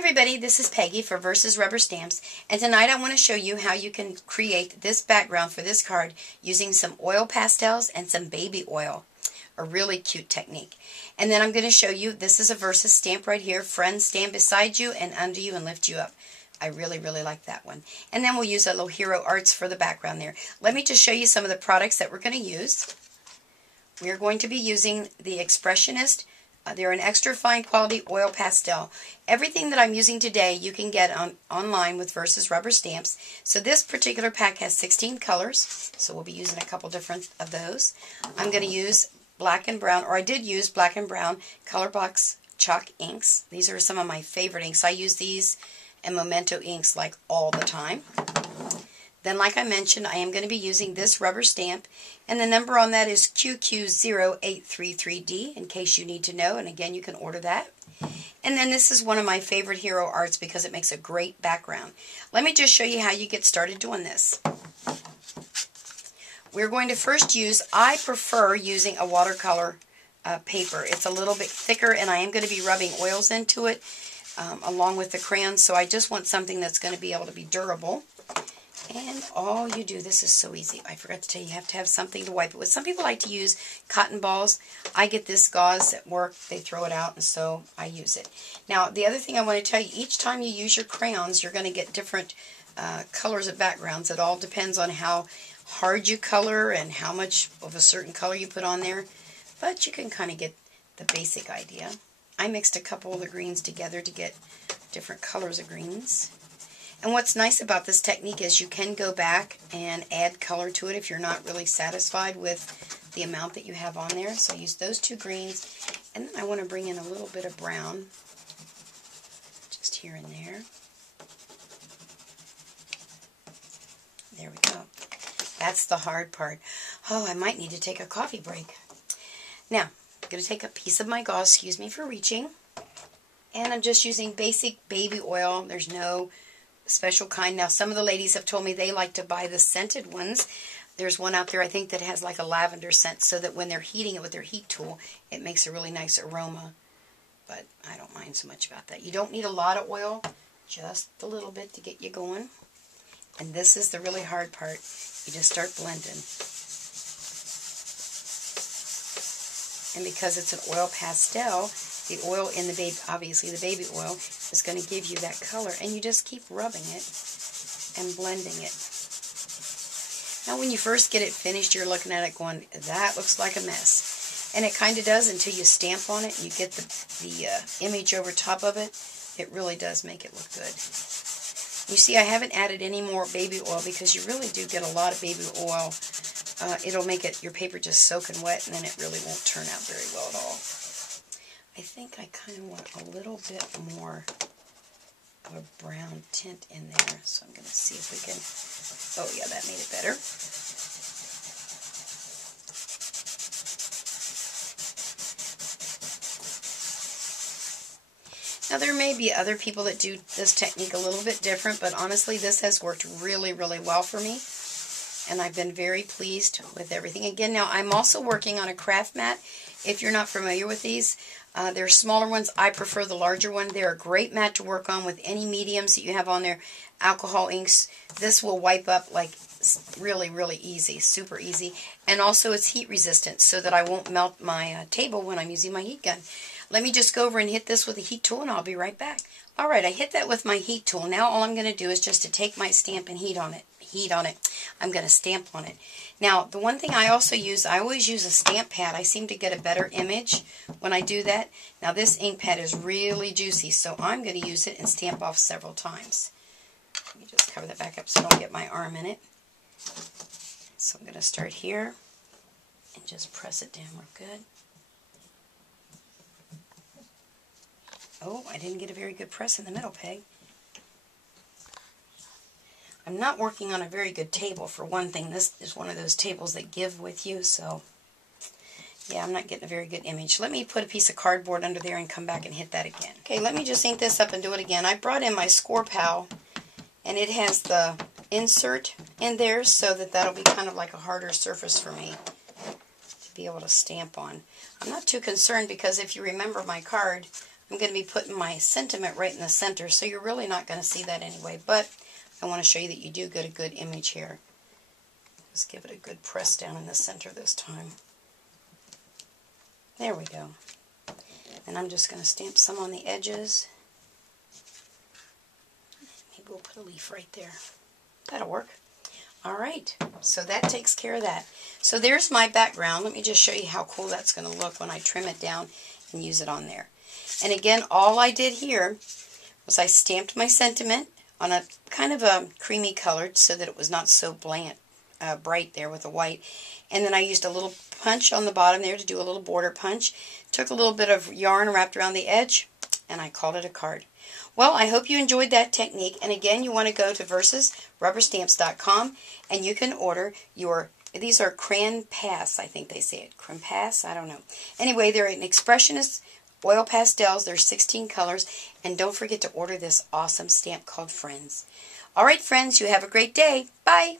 everybody, this is Peggy for Versus Rubber Stamps, and tonight I want to show you how you can create this background for this card using some oil pastels and some baby oil. A really cute technique. And then I'm going to show you, this is a Versus stamp right here. Friends stand beside you and under you and lift you up. I really like that one. And then we'll use a little Hero Arts for the background there. Let me just show you some of the products that we're going to use. We're going to be using the Expressionist. They're an extra fine quality oil pastel. Everything that I'm using today you can get online with Versus Rubber Stamps. So this particular pack has 16 colors, so we'll be using a couple different of those. I'm going to use black and brown, or I did use black and brown Color Box chalk inks. These are some of my favorite inks. I use these and Memento inks like all the time. Then, like I mentioned, I am going to be using this rubber stamp, and the number on that is QQ0833D, in case you need to know, and again, you can order that. And then this is one of my favorite Hero Arts because it makes a great background. Let me just show you how you get started doing this. We're going to first use, I prefer using a watercolor paper. It's a little bit thicker, and I am going to be rubbing oils into it along with the crayons, so I just want something that's going to be able to be durable. And all you do, this is so easy. I forgot to tell you, you have to have something to wipe it with. Some people like to use cotton balls. I get this gauze at work. They throw it out, and so I use it. Now, the other thing I want to tell you, each time you use your crayons, you're going to get different colors of backgrounds. It all depends on how hard you color and how much of a certain color you put on there. But you can kind of get the basic idea. I mixed a couple of the greens together to get different colors of greens. And what's nice about this technique is you can go back and add color to it if you're not really satisfied with the amount that you have on there. So use those two greens. And then I want to bring in a little bit of brown, just here and there. There we go. That's the hard part. Oh, I might need to take a coffee break. Now, I'm going to take a piece of my gauze, excuse me for reaching. And I'm just using basic baby oil. There's no special kind. Now, some of the ladies have told me they like to buy the scented ones. There's one out there, I think, that has like a lavender scent, so that when they're heating it with their heat tool, it makes a really nice aroma. But I don't mind so much about that. You don't need a lot of oil, just a little bit to get you going. And this is the really hard part. You just start blending. And because it's an oil pastel, the oil in the baby, obviously the baby oil, is going to give you that color. And you just keep rubbing it and blending it. Now when you first get it finished, you're looking at it going, that looks like a mess. And it kind of does until you stamp on it and you get the image over top of it. It really does make it look good. You see, I haven't added any more baby oil because you really do get a lot of baby oil. It'll make your paper just soaking wet, and then it really won't turn out very well at all. I think I kind of want a little bit more of a brown tint in there, so I'm going to see if we can, oh yeah, that made it better. Now there may be other people that do this technique a little bit different, but honestly this has worked really well for me. And I've been very pleased with everything. Again, now I'm also working on a craft mat. If you're not familiar with these, they're smaller ones. I prefer the larger one. They're a great mat to work on with any mediums that you have on there. Alcohol inks. This will wipe up like really easy, super easy. And also it's heat resistant so that I won't melt my table when I'm using my heat gun. Let me just go over and hit this with a heat tool and I'll be right back. Alright, I hit that with my heat tool. Now all I'm going to do is just to take my stamp and heat on it. I'm going to stamp on it. Now, the one thing I also use, I always use a stamp pad. I seem to get a better image when I do that. Now, this ink pad is really juicy, so I'm going to use it and stamp off several times. Let me just cover that back up so I don't get my arm in it. So I'm going to start here and just press it down real good. Oh, I didn't get a very good press in the middle, Peg. I'm not working on a very good table, for one thing. This is one of those tables that give with you, so yeah, I'm not getting a very good image. Let me put a piece of cardboard under there and come back and hit that again. Okay, let me just ink this up and do it again. I brought in my Score Pal, and it has the insert in there so that that'll be kind of like a harder surface for me to be able to stamp on. I'm not too concerned because if you remember my card, I'm going to be putting my sentiment right in the center, so you're really not going to see that anyway, but I want to show you that you do get a good image here. Just give it a good press down in the center this time. There we go. And I'm just going to stamp some on the edges. Maybe we'll put a leaf right there. That'll work. Alright, so that takes care of that. So there's my background. Let me just show you how cool that's going to look when I trim it down and use it on there. And again, all I did here was I stamped my sentiment on a kind of a creamy colored so that it was not so bright there with the white. And then I used a little punch on the bottom there to do a little border punch. Took a little bit of yarn wrapped around the edge, and I called it a card. Well, I hope you enjoyed that technique. And again, you want to go to versusrubberstamps.com and you can order your, these are crayon pass, I think they say it. Crayon pass? I don't know. Anyway, they're an expressionist oil pastels. There's 16 colors. And don't forget to order this awesome stamp called Friends. All right, friends, you have a great day. Bye.